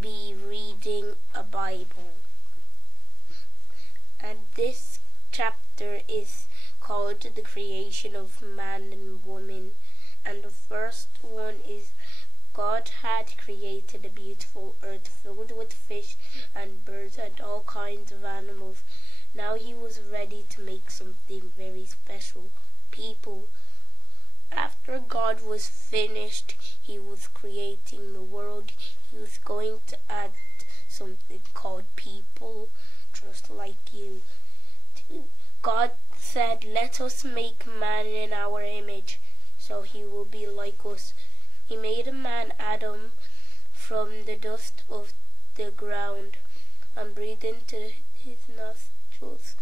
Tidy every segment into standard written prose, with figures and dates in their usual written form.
be reading a Bible. And this chapter is called The Creation of Man and Woman. And the first one is God had created a beautiful earth filled with fish and birds and all kinds of animals. Now he was ready to make something very special, people. After God was finished, he was creating the world. He was going to add something called people, just like you. God said, "Let us make man in our image, so he will be like us." He made a man, Adam, from the dust of the ground and breathed into his nostrils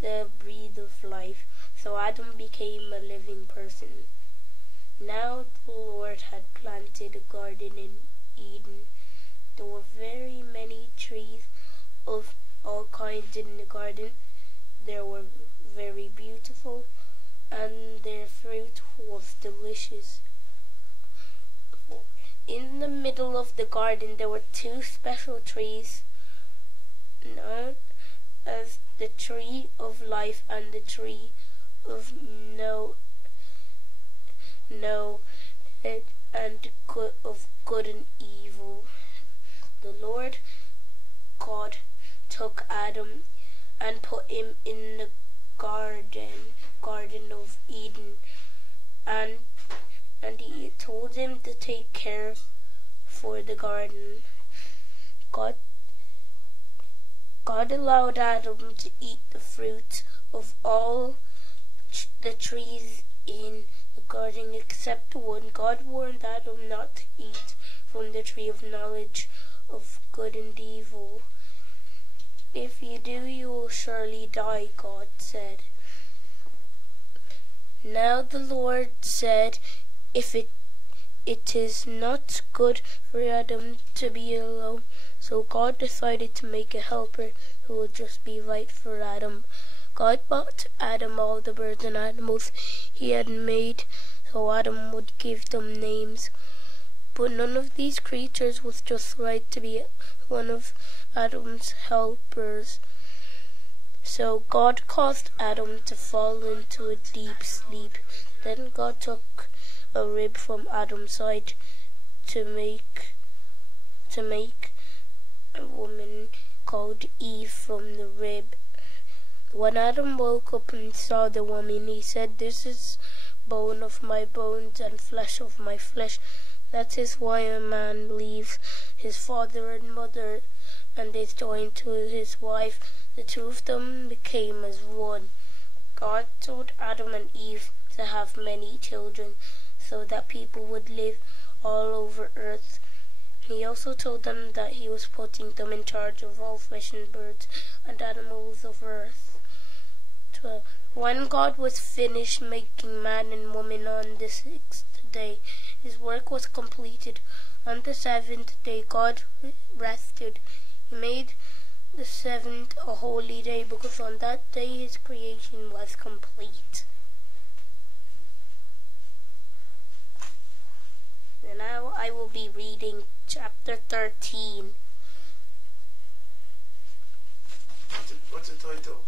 the breath of life. So Adam became a living person. Now the Lord had planted a garden in Eden. There were very many trees of all kinds in the garden. They were very beautiful, and their fruit was delicious. In the middle of the garden there were two special trees known as the tree of life and the tree of of good and evil. The Lord God took Adam and put him in the garden of Eden, and he told him to take care for the garden. God allowed Adam to eat the fruit of all the trees in the garden except one. God warned Adam not to eat from the tree of knowledge of good and evil. "If you do, you will surely die," God said. Now the Lord said, "If it is not good for Adam to be alone." So God decided to make a helper who would just be right for Adam. God brought to Adam all the birds and animals he had made, so Adam would give them names. But none of these creatures was just right to be one of Adam's helpers. So God caused Adam to fall into a deep sleep. Then God took a rib from Adam's side to make a woman called Eve from the rib. When Adam woke up and saw the woman, he said, "This is bone of my bones and flesh of my flesh." That is why a man leaves his father and mother and is joined to his wife. The two of them became as one. God told Adam and Eve to have many children so that people would live all over earth. He also told them that he was putting them in charge of all fish and birds and animals of earth. When God was finished making man and woman on the 6th day, his work was completed. On the 7th day, God rested. He made the 7th a holy day because on that day his creation was complete. And now I will be reading chapter 13. What's the title?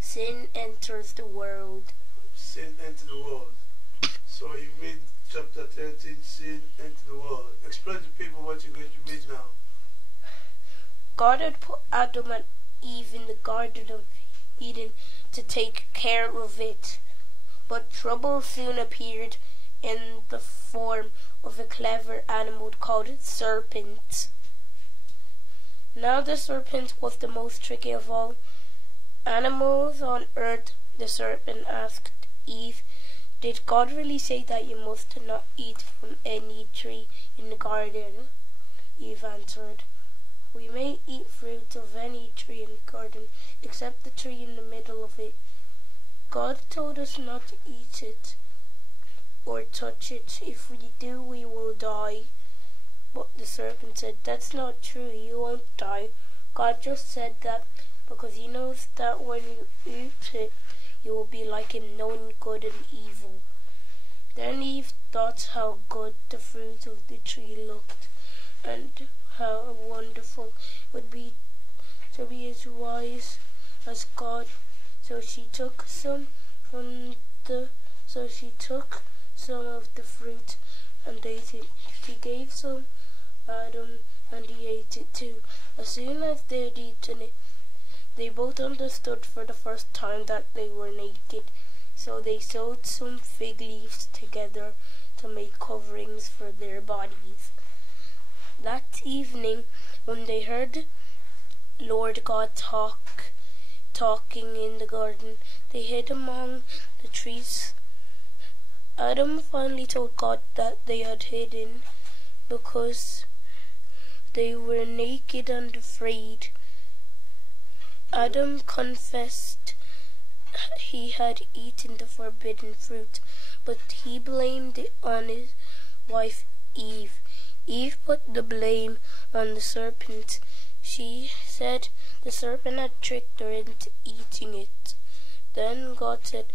Sin enters the world. Sin entered the world. So you read chapter 13, sin entered the world. Explain to people what you're going to read now. God had put Adam and Eve in the Garden of Eden to take care of it. But trouble soon appeared in the form of a clever animal called a serpent. Now the serpent was the most tricky of all animals on earth. The serpent asked Eve, "Did God really say that you must not eat from any tree in the garden?" Eve answered, "We may eat fruit of any tree in the garden except the tree in the middle of it. God told us not to eat it or touch it. If we do, we will die." But the serpent said, "That's not true. You won't die. God just said that because he knows that when you eat it, you will be like him, knowing good and evil." Then Eve thought how good the fruit of the tree looked, and how wonderful it would be to be as wise as God. So she took some of the fruit and ate it. She gave some Adam, and he ate it too. As soon as they had eaten it, they both understood for the first time that they were naked. So they sewed some fig leaves together to make coverings for their bodies. That evening, when they heard Lord God talking in the garden, they hid among the trees. Adam finally told God that they had hidden because they were naked and afraid. Adam confessed he had eaten the forbidden fruit, but he blamed it on his wife Eve. Eve put the blame on the serpent. She said the serpent had tricked her into eating it. Then God said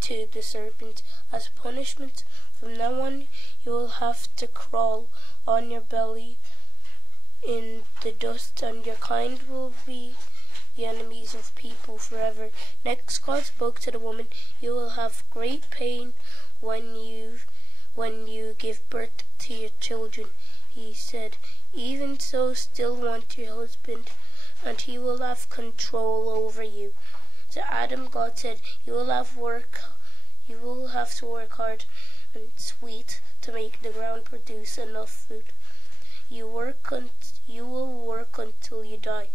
to the serpent, as punishment, from now on you will have to crawl on your belly in the dust, and your kind will be the enemies of people forever. Next, God spoke to the woman, you will have great pain when you give birth to your children. He said, even so, still want your husband, and he will have control over you. To Adam, God said, you will have to work hard and sweet to make the ground produce enough food. You will work until you die.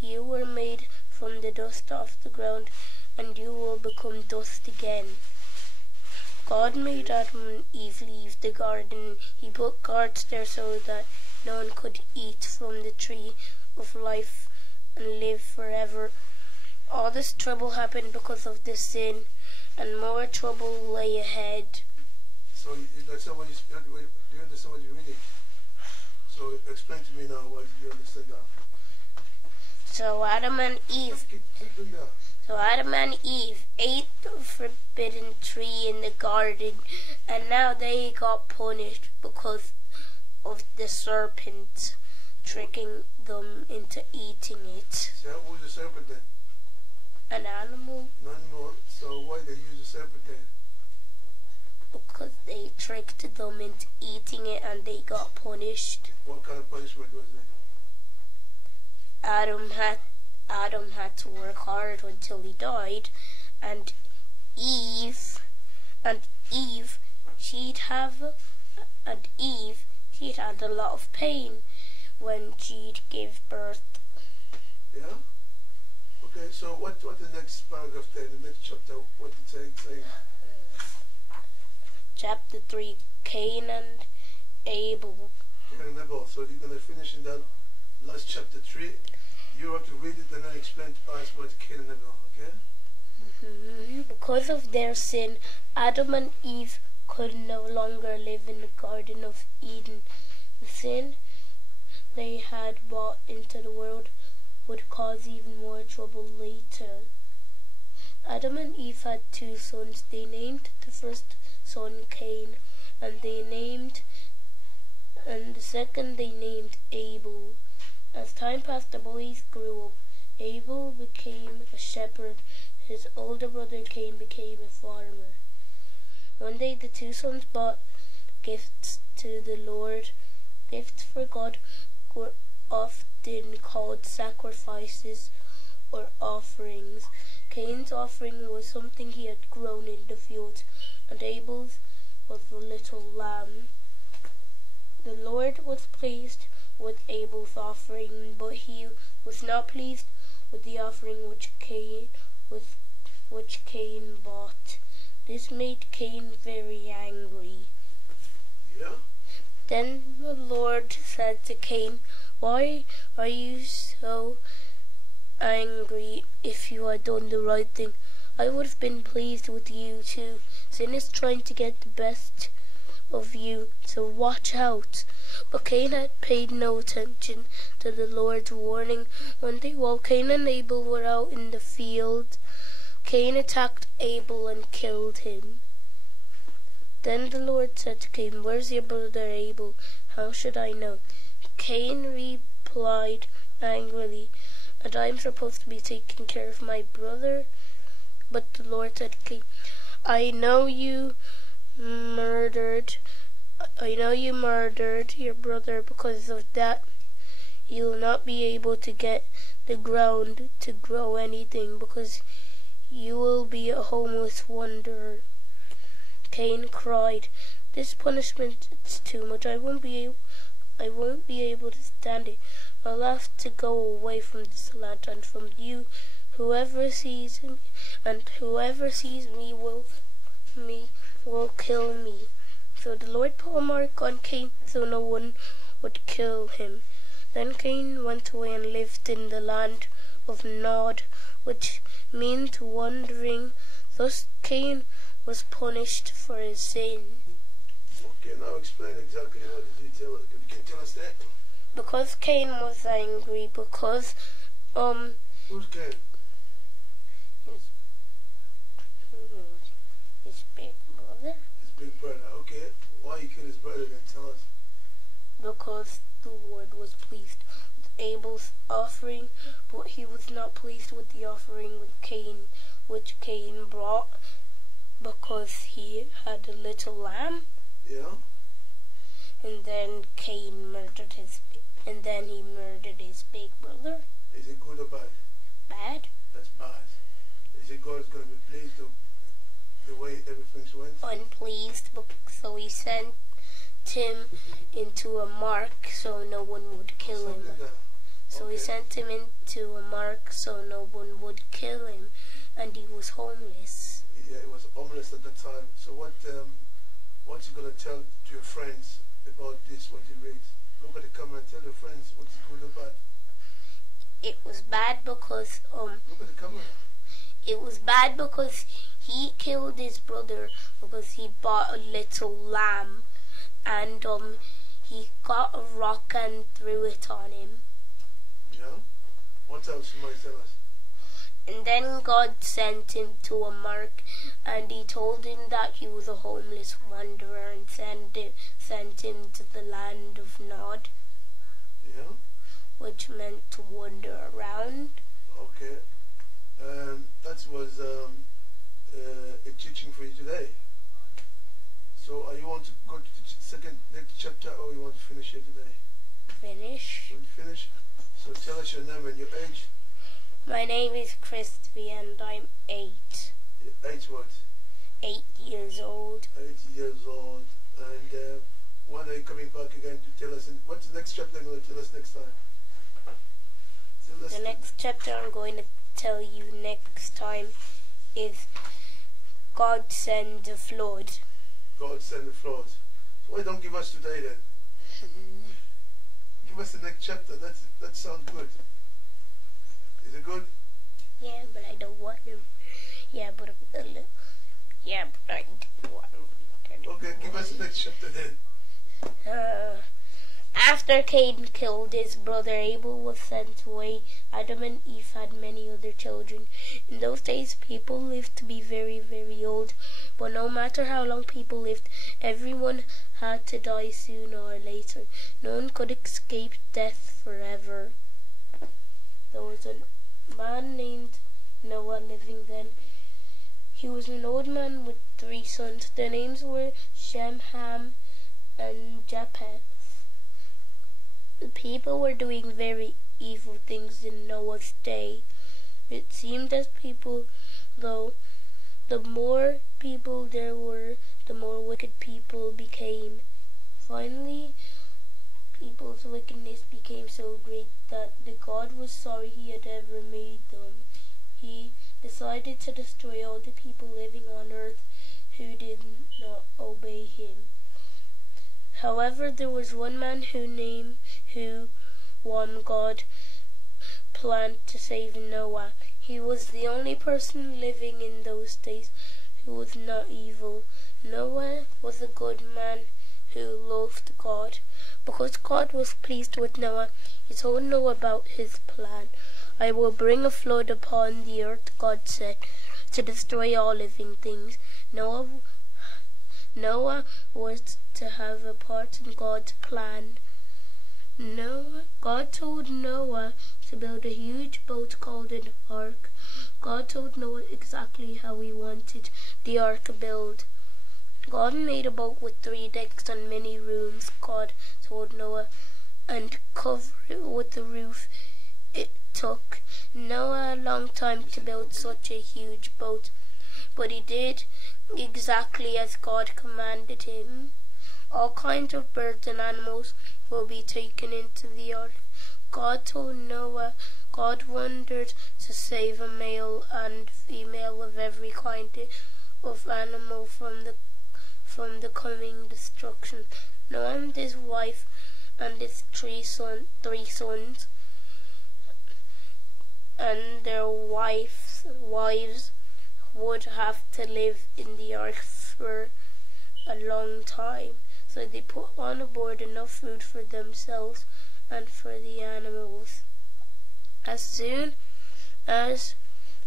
You were made from the dust of the ground, and you will become dust again. God made Adam and Eve leave the garden. He put guards there so that no one could eat from the tree of life and live forever. All this trouble happened because of the sin, and more trouble lay ahead. So you understand what you understand what you're reading? So explain to me now what you understand that. So Adam and Eve ate the forbidden tree in the garden, and now they got punished because of the serpent tricking them into eating it. So who was the serpent then? An animal. An animal. So why they use the serpent then? Because they tricked them into eating it and they got punished. What kind of punishment was it? Adam had to work hard until he died, and Eve she'd had a lot of pain when she'd give birth. Yeah? Okay, so what the next paragraph then, the next chapter, what did it say? Chapter 3, Cain and Abel. Cain and Abel. So you're going to finish in that last chapter 3. You have to read it and then explain to us what Cain and Abel, okay? Because of their sin, Adam and Eve could no longer live in the Garden of Eden. The sin they had brought into the world would cause even more trouble later. Adam and Eve had 2 sons. They named the first son Cain, and the second they named Abel. As time passed, the boys grew up. Abel became a shepherd. His older brother Cain became a farmer. One day the 2 sons brought gifts to the Lord. Gifts for God were often called sacrifices or offerings. Cain's offering was something he had grown in the field, and Abel's was a little lamb. The Lord was pleased with Abel's offering, but he was not pleased with the offering which Cain brought. This made Cain very angry. Yeah. Then the Lord said to Cain, "Why are you so angry? If you had done the right thing, I would have been pleased with you too. Sin is trying to get the best of you, so watch out." But Cain had paid no attention to the Lord's warning. One day while Cain and Abel were out in the field, Cain attacked Abel and killed him. Then the Lord said to Cain, "Where's your brother Abel? How should I know?" Cain replied angrily, "And I'm supposed to be taking care of my brother?" But the Lord said to Cain, I know you murdered your brother. Because of that, you'll not be able to get the ground to grow anything, because you will be a homeless wanderer." Cain cried, "This punishment is too much. I won't be able to stand it. I'll have to go away from this land, and from you, whoever sees me will kill me." So the Lord put a mark on Cain so no one would kill him. Then Cain went away and lived in the land of Nod, which means wandering. Thus Cain was punished for his sin. Okay, now explain exactly what did you tell us. Can you tell us that? Because Cain was angry, because Who's Cain? his big brother. His big brother. Okay. Why he killed his brother then? Tell us. Because the Lord was pleased with Abel's offering, but he was not pleased with the offering which Cain brought, because he had a little lamb. Yeah. And then he murdered his big brother. Is it good or bad? Bad. That's bad. Is it God's going to be pleased the way everything's went? Unpleased, so he sent him into a mark so no one would kill him. So he sent him into a mark so no one would kill him, and he was homeless. Yeah, he was homeless at the time. So what's you gonna tell to your friends about this? What you read? Look at the camera and tell your friends what's good or bad. It was bad because Look at the camera. It was bad because he killed his brother because he bought a little lamb, and he got a rock and threw it on him. Yeah. What else you might tell us? And then God sent him to a mark, and he told him that he was a homeless wanderer, and sent him to the land of Nod. Yeah. Which meant to wander around. Okay. That was a teaching for you today. So you want to go to the next chapter, or you want to finish it today? Finish. Want to finish? So tell us your name and your age. My name is Christvi, and I'm 8. Your age what? 8 years old. 8 years old. And when are you coming back again to tell us? What's the next chapter you're going to tell us next time? The next chapter I'm going to tell you next time is God send a flood. God send a flood. So why don't give us today then? Give us the next chapter. That sounds good. Is it good? Yeah, but I don't want to. Yeah, but I don't want to. Okay, give us the next chapter then. After Cain killed his brother, Abel was sent away. Adam and Eve had many other children. In those days, people lived to be very, very old. But no matter how long people lived, everyone had to die sooner or later. No one could escape death forever. There was a man named Noah living then. He was an old man with 3 sons. Their names were Shem, Ham, and Japheth. The people were doing very evil things in Noah's day. It seemed as the more people there were, the more wicked people became. Finally, people's wickedness became so great that the God was sorry he had ever made them. He decided to destroy all the people living on earth who did not obey him. However, there was one man who God planned to save Noah. He was the only person living in those days who was not evil. Noah was a good man who loved God. Because God was pleased with Noah, he told Noah about his plan. "I will bring a flood upon the earth," God said. to destroy all living things. Noah was to have a part in God's plan. God told Noah to build a huge boat called an ark. God told Noah exactly how he wanted the ark built. God made a boat with 3 decks and many rooms, God told Noah, and cover it with the roof. It took Noah a long time to build such a huge boat, but he did exactly as God commanded him. All kinds of birds and animals will be taken into the ark. God told Noah God wanted to save a male and female of every kind of animal from the coming destruction. Noah and his wife and his 3 sons and their wives would have to live in the ark for a long time, so they put on board enough food for themselves and for the animals. As soon as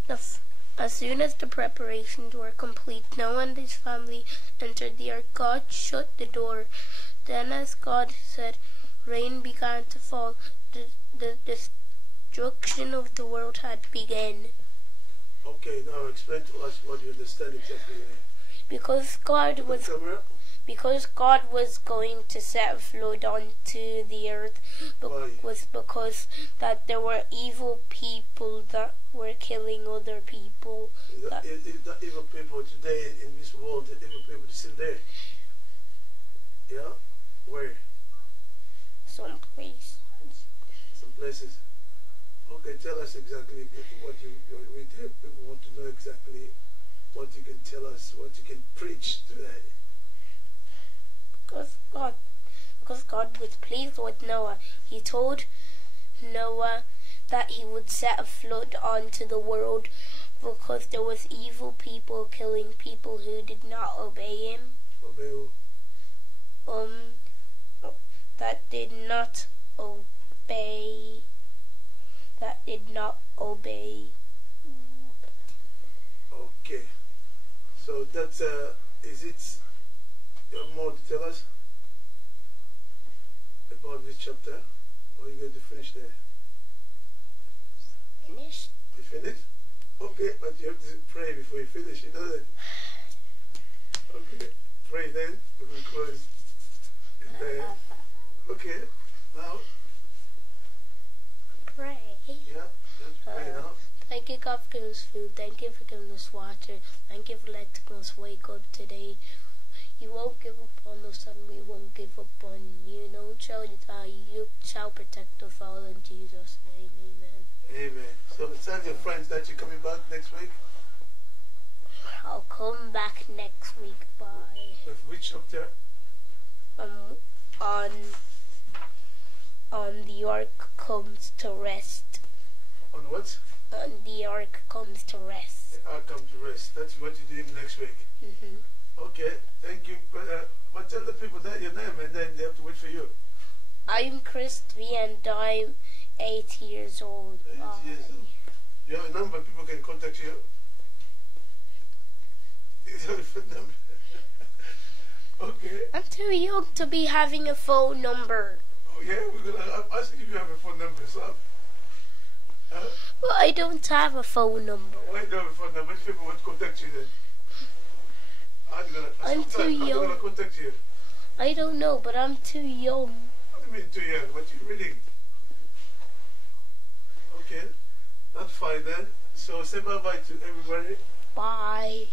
the preparations were complete, Noah and his family entered the ark. God shut the door. Then, as God said, rain began to fall. The destruction of the world had begun. Okay, now explain to us what you understand exactly. Because God was going to set a flood onto the earth. Was because that there were evil people that were killing other people. Is that evil people today in this world, the evil people still there? Yeah? Where? Some places. Some places. Okay, tell us exactly what people want to know exactly what you can tell us, what you can preach today. Because God was pleased with Noah, he told Noah that he would set a flood onto the world because there was evil people killing people who did not obey him. Obey who? That did not obey. Okay. So that's is it? You have more to tell us about this chapter, or you going to finish there? Finished. You finished? Okay, but you have to pray before you finish. You know that. Okay, pray then. We will close. Okay, now. Pray. Yeah, let's pray now. Thank you, God, for giving us food. Thank you for giving us water. Thank you for letting us wake up today. You won't give up on us, and we won't give up on you. No one shall die. You shall protect us all in Jesus' name. Amen. Amen. So tell your friends that you're coming back next week. I'll come back next week. Bye. With which chapter? On the ark comes to rest. On what? On the ark comes to rest. The ark comes to rest. That's what you're doing next week. Okay, thank you. But tell the people that your name, and then they have to wait for you. I'm Christvi, and I'm 8 years old. 8 years old. You have a number people can contact you? You have a phone number? Okay. I'm too young to be having a phone number. Oh yeah, we're gonna ask if you have a phone number. So, well, I don't have a phone number. Why don't you have a phone number? Which people want to contact you then? I'm too young. How are they gonna contact you? I don't know, but I'm too young. What do you mean too young? What you reading? Okay, that's fine then. So say bye-bye to everybody. Bye.